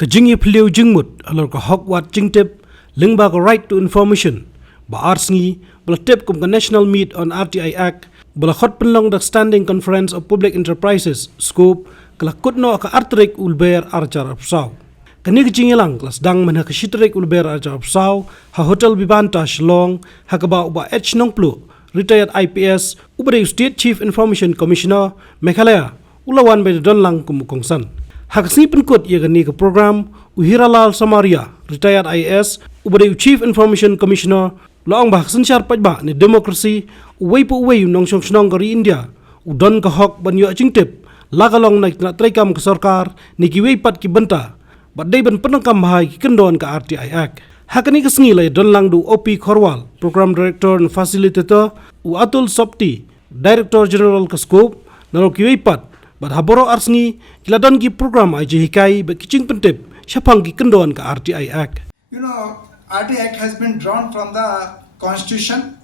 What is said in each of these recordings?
Ka jingi phliu jingmut alor ka hokwat Jingtip lingba ka right to information ba arsngi bala tip kum ka national meet on RTI Act bala khot penlong the standing conference of public enterprises scope kala kutno ka artrik ulber archar apsaw kani ka jingi lang klas dang man ka shitrik ulber archar apsaw ha hotel bibanta Shillong ha ka ba uba H nongplu retired IPS ubare state chief information commissioner Meghalaya ulawan by don lang kumukongsan Haksni penkut ia gani ke program Uhiralal Samaria retired IS ubade Chief Information Commissioner loang bah Synshar Paidbah ni demokrasi Uwei nong song snong kari India udon ka hok ban yo Jingtip lagalong naik na trekam ke sarkar ni ki pat ki benta badai ban Pyndonkam bahai ki kendon ka RTI Act hakani kesngi lai don lang du OP Kyrwoh Program Director and Facilitator Atul Sopti Director General ke scope nalo ki pat But haboro arsni kiladan ki program aje hikai ba kiching pentip syapang ki kendon ka RTI Act. You know, RTI Act has been drawn from the Constitution,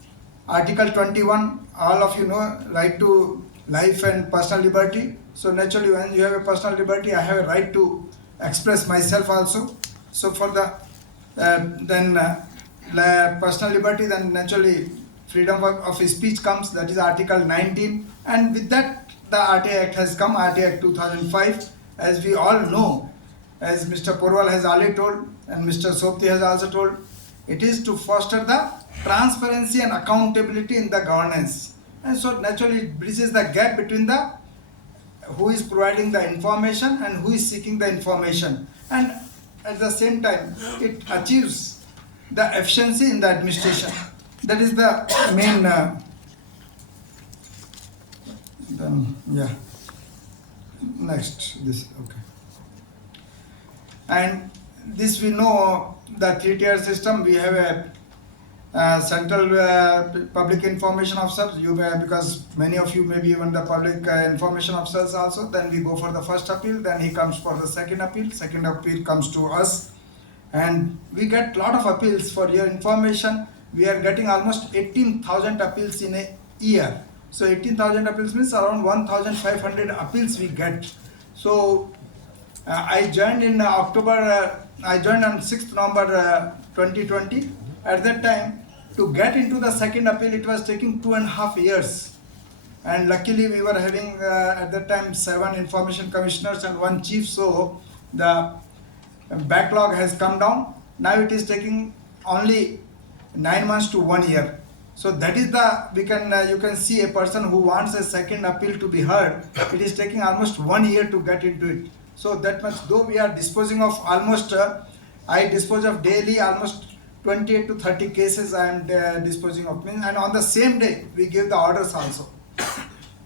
Article 21. All of you know, right to life and personal liberty. So naturally, when you have a personal liberty, I have a right to express myself also. So for the personal liberty, then naturally freedom of speech comes. That is Article 19, and with that. The RTI Act has come, RTI Act 2005, as we all know, as Mr. Porwal has already told and Mr. Sopti has also told, it is to foster the transparency and accountability in the governance. And so naturally it bridges the gap between the who is providing the information and who is seeking the information. And at the same time, it achieves the efficiency in the administration. That is the main next this okay, and this we know the 3-tier system. We have a central public information officer, because many of you may be even the public information officers also. Then we go for the first appeal, then he comes for the second appeal comes to us, and we get lot of appeals. For your information, we are getting almost 18,000 appeals in a year. So 18,000 appeals means around 1,500 appeals we get. So I joined in October, I joined on 6th November 2020. At that time, to get into the second appeal, it was taking 2.5 years. And luckily we were having at that time 7 information commissioners and 1 chief. So the backlog has come down. Now it is taking only 9 months to 1 year. So that is you can see a person who wants a second appeal to be heard, it is taking almost 1 year to get into it. So that much, though we are disposing of almost, I dispose of daily almost 28 to 30 cases I am disposing of. And on the same day, we give the orders also.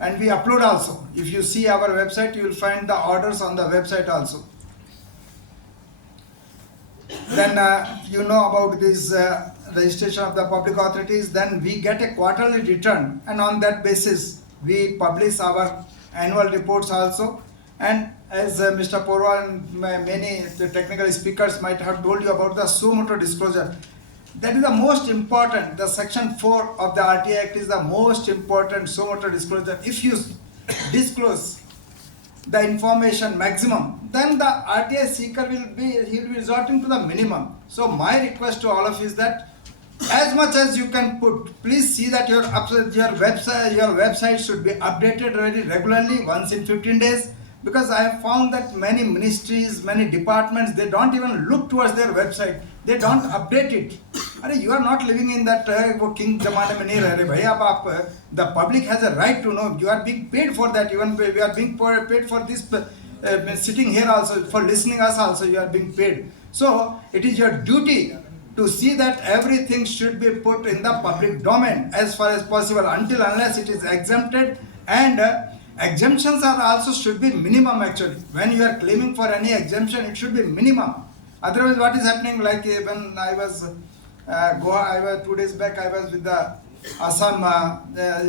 And we upload also. If you see our website, you will find the orders on the website also. Then you know about this registration of the public authorities. Then we get a quarterly return, and on that basis we publish our annual reports also. And as Mr. Porwal and many technical speakers might have told you about the suo motu disclosure, that is the most important. The section 4 of the RTI Act is the most important suo motu disclosure. If you disclose the information maximum, then the RTI seeker will be resorting to the minimum. So my request to all of you is that as much as you can put, please see that your website should be updated very regularly, once in 15 days, because I have found that many ministries, many departments, they don't even look towards their website. They don't update it. You are not living in that king zamane mein nahi reh rahe. The public has a right to know. You are being paid for that. Even we are being paid for this sitting here also, for listening us also. You are being paid. So it is your duty to see that everything should be put in the public domain as far as possible, until unless it is exempted. And exemptions are also should be minimum actually. When you are claiming for any exemption, it should be minimum. Otherwise, what is happening, like when I was Goa, 2 days back, I was with the Assam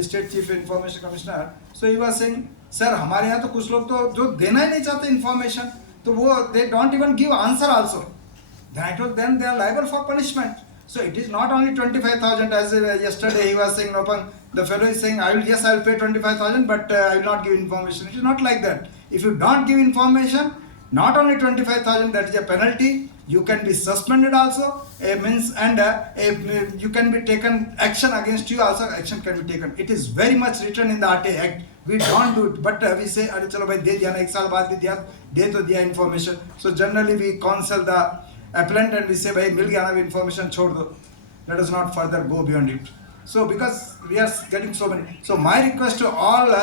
State Chief Information Commissioner. So he was saying, sir, हमारे यहाँ तो कुछ लोग तो जो देना ही नहीं चाहते information, तो वो they don't even give answer also. Then they are liable for punishment. So it is not only 25,000 as yesterday he was saying, the fellow is saying, I will pay 25,000, but I will not give information. It is not like that. If you don't give information, Not only 25,000, that is a penalty. You can be suspended also. You can be taken action against you also. Action can be taken. It is very much written in the RTI Act. We don't do it, but we say, "Arey chalo bhai, de diya na, ek saal baad bhi diya, de to diya information." So generally we counsel the appellant and we say, "Bhai, mil gaya na information, chhod do. Let us not further go beyond it." So because we are getting so many, so my request to all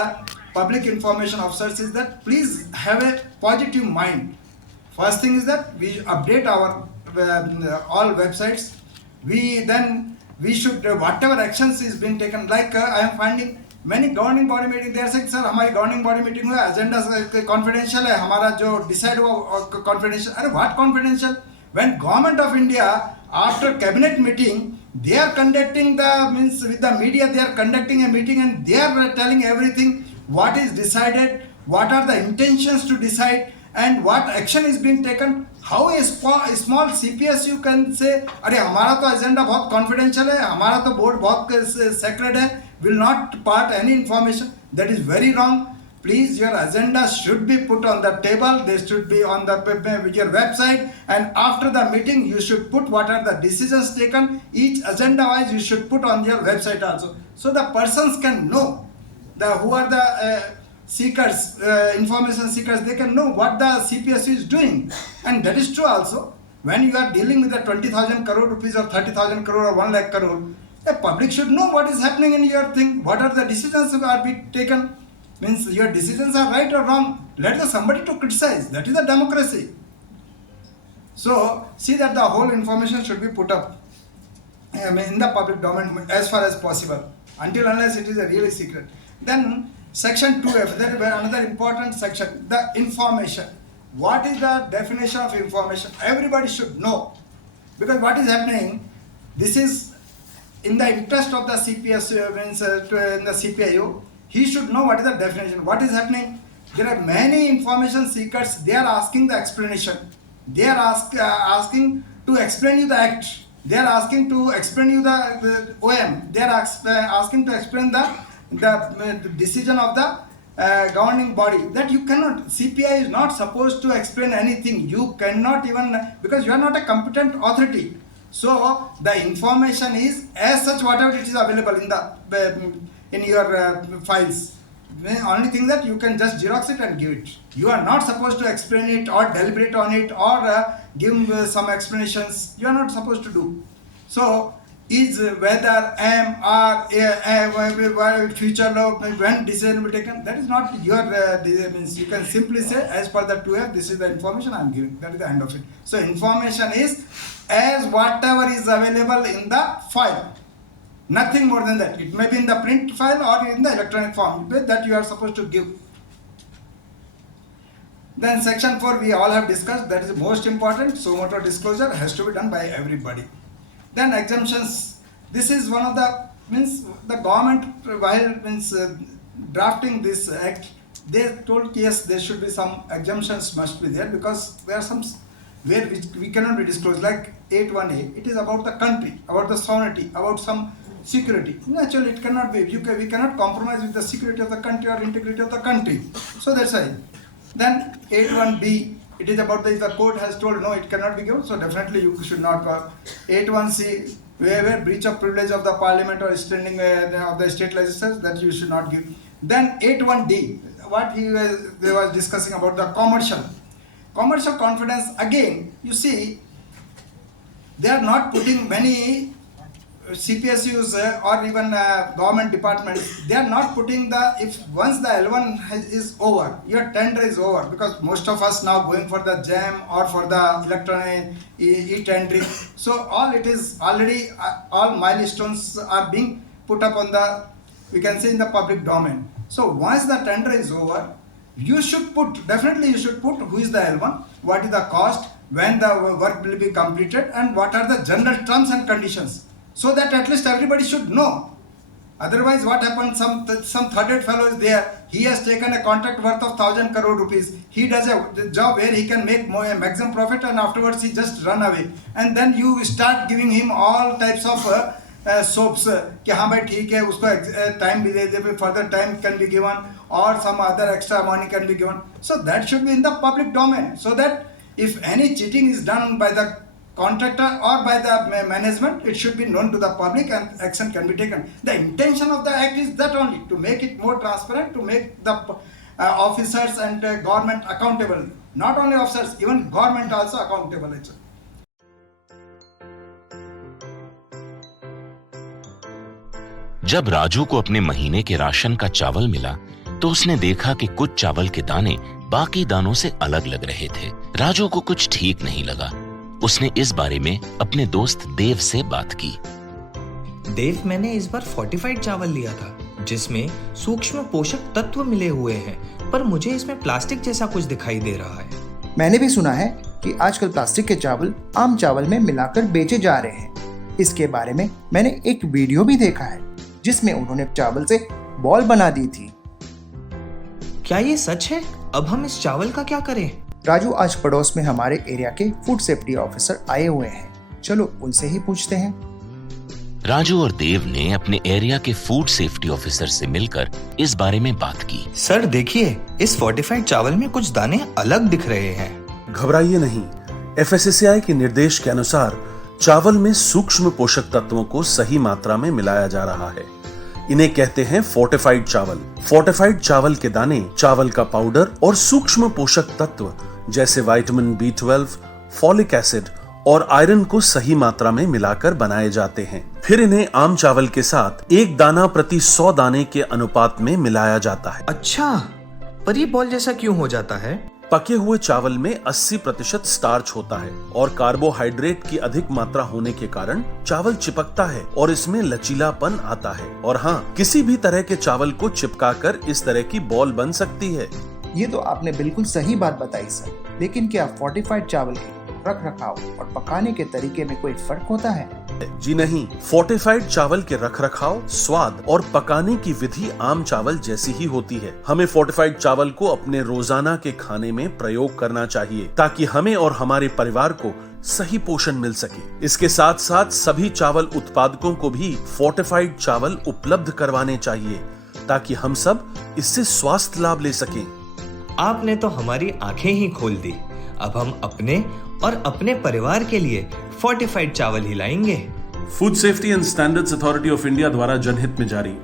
public information officers is that please have a positive mind. First thing is that we update our all websites. We should whatever actions is being taken. Like I am finding many governing body meeting. They are saying, "Sir, हमारी governing body meeting हुआ, agenda confidential है, हमारा जो decide हुआ confidential." अरे what confidential? When Government of India after cabinet meeting, they are conducting with the media, they are conducting a meeting and they are telling everything, what is decided, what are the intentions to decide, and what action is being taken. How a small CPSU can say, "अरे हमारा तो agenda बहुत confidential है, हमारा तो board बहुत sacred है, will not part any information." That is very wrong. Please, your agenda should be put on the table. They should be on your website, and after the meeting, you should put what are the decisions taken. Each agenda-wise, you should put on your website also, so the persons can know who are the seekers, information seekers. They can know what the CPSU is doing, and that is true also. When you are dealing with the 20,000 crore rupees or 30,000 crore or 1 lakh crore, the public should know what is happening in your thing. What are the decisions that are being taken? Means your decisions are right or wrong. Let somebody to criticize. That is a democracy. So see that the whole information should be put up in the public domain as far as possible, until unless it is a really secret. Then section 2F, that is another important section, the information. What is the definition of information? Everybody should know, because what is happening, this is in the interest of the CPSU, means in the CPIO. He should know what is the definition. What is happening? There are many information seekers. They are asking the explanation. They are asking to explain you the act. They are asking to explain you the OM. They are asking to explain the decision of the governing body. That you cannot. CPI is not supposed to explain anything. You cannot even, because you are not a competent authority. So the information is as such, whatever it is available in your files. The only thing that you can just Xerox it and give it. You are not supposed to explain it or deliberate on it or give some explanations. You are not supposed to do. So is whether future law, when decision will be taken, that is not your means. You can simply say, as per the 2F, this is the information I am giving. That is the end of it. So information is as whatever is available in the file. Nothing more than that. It may be in the print file or in the electronic form that you are supposed to give. Then section 4 we all have discussed. That is most important. So motor disclosure has to be done by everybody. Then exemptions. This is one of the means the government while drafting this act, they told yes, there should be some exemptions must be there, because there are some where we cannot be disclosed, like 8.1a. It is about the country, about the sovereignty, about some security. Naturally, it cannot be. We cannot compromise with the security of the country or integrity of the country. So that's why. Then 8.1b, it is about if the court has told no, it cannot be given. So definitely you should not go. 8.1c, where breach of privilege of the parliament or standing of the state legislatures, that you should not give. Then 8.1d, what they was discussing about the commercial confidence. Again, you see, they are not putting many CPSUs or even government departments, they are not putting if once the L1 is over, your tender is over, because most of us now going for the JAM or for the electronic e-tendering. So all it is already, all milestones are being put up on we can say in the public domain. So once the tender is over, you should put, definitely you should put who is the L1, what is the cost, when the work will be completed, and what are the general terms and conditions. So that at least everybody should know. Otherwise, what happens? Some third fellow is there. He has taken a contract worth of 1,000 crore rupees. He does a job where he can make maximum profit, and afterwards he just run away. And then you start giving him all types of soaps कि हाँ भाई ठीक है, उसको time भी दे दे, further time can be given और some other extra money can be given. So that should be in the public domain, so that if any cheating is done by the contractor or by the management, it should be known to the public and action can be taken. The intention of the act is that only, to make it more transparent, to make the officers and government accountable. Not only officers, even government also accountable. जब राजू को अपने महीने के ration का चावल मिला तो उसने देखा कि कुछ चावल के दाने बाकी दानों से अलग लग रहे थे। राजू को कुछ ठीक नहीं लगा। उसने इस बारे में अपने दोस्त देव से बात की। देव, मैंने इस बार फोर्टिफाइड चावल लिया था जिसमें सूक्ष्म पोषक तत्व मिले हुए हैं, पर मुझे इसमें प्लास्टिक जैसा कुछ दिखाई दे रहा है। मैंने भी सुना है कि आजकल प्लास्टिक के चावल आम चावल में मिलाकर बेचे जा रहे हैं। इसके बारे में मैंने एक वीडियो भी देखा है जिसमें उन्होंने चावल से बॉल बना दी थी। क्या ये सच है? अब हम इस चावल का क्या करें? राजू, आज पड़ोस में हमारे एरिया के फूड सेफ्टी ऑफिसर आए हुए हैं, चलो उनसे ही पूछते हैं। राजू और देव ने अपने एरिया के फूड सेफ्टी ऑफिसर से मिलकर इस बारे में बात की। सर देखिए, इस फोर्टिफाइड चावल में कुछ दाने अलग दिख रहे हैं। घबराइए नहीं, FSSAI के निर्देश के अनुसार चावल में सूक्ष्म पोषक तत्वों को सही मात्रा में मिलाया जा रहा है। इन्हें कहते हैं फोर्टिफाइड चावल। फोर्टिफाइड चावल के दाने चावल का पाउडर और सूक्ष्म पोषक तत्व जैसे विटामिन B12, फॉलिक एसिड और आयरन को सही मात्रा में मिलाकर बनाए जाते हैं। फिर इन्हें आम चावल के साथ 1 दाना प्रति 100 दाने के अनुपात में मिलाया जाता है। अच्छा, पर ये बॉल जैसा क्यों हो जाता है? पके हुए चावल में 80% स्टार्च होता है और कार्बोहाइड्रेट की अधिक मात्रा होने के कारण चावल चिपकता है और इसमें लचीलापन आता है। और हाँ, किसी भी तरह के चावल को चिपकाकर इस तरह की बॉल बन सकती है। ये तो आपने बिल्कुल सही बात बताई सर, लेकिन क्या फोर्टिफाइड चावल के रख रखाव और पकाने के तरीके में कोई फर्क होता है? जी नहीं, फोर्टिफाइड चावल के रख रखाव, स्वाद और पकाने की विधि आम चावल जैसी ही होती है। हमें फोर्टिफाइड चावल को अपने रोजाना के खाने में प्रयोग करना चाहिए ताकि हमें और हमारे परिवार को सही पोषण मिल सके। इसके साथ साथ सभी चावल उत्पादकों को भी फोर्टिफाइड चावल उपलब्ध करवाने चाहिए ताकि हम सब इससे स्वास्थ्य लाभ ले सकें। आपने तो हमारी आंखें ही खोल दी। अब हम अपने और अपने परिवार के लिए फोर्टिफाइड चावल ही लाएंगे। Food safety and standards authority of India द्वारा जनहित में जारी।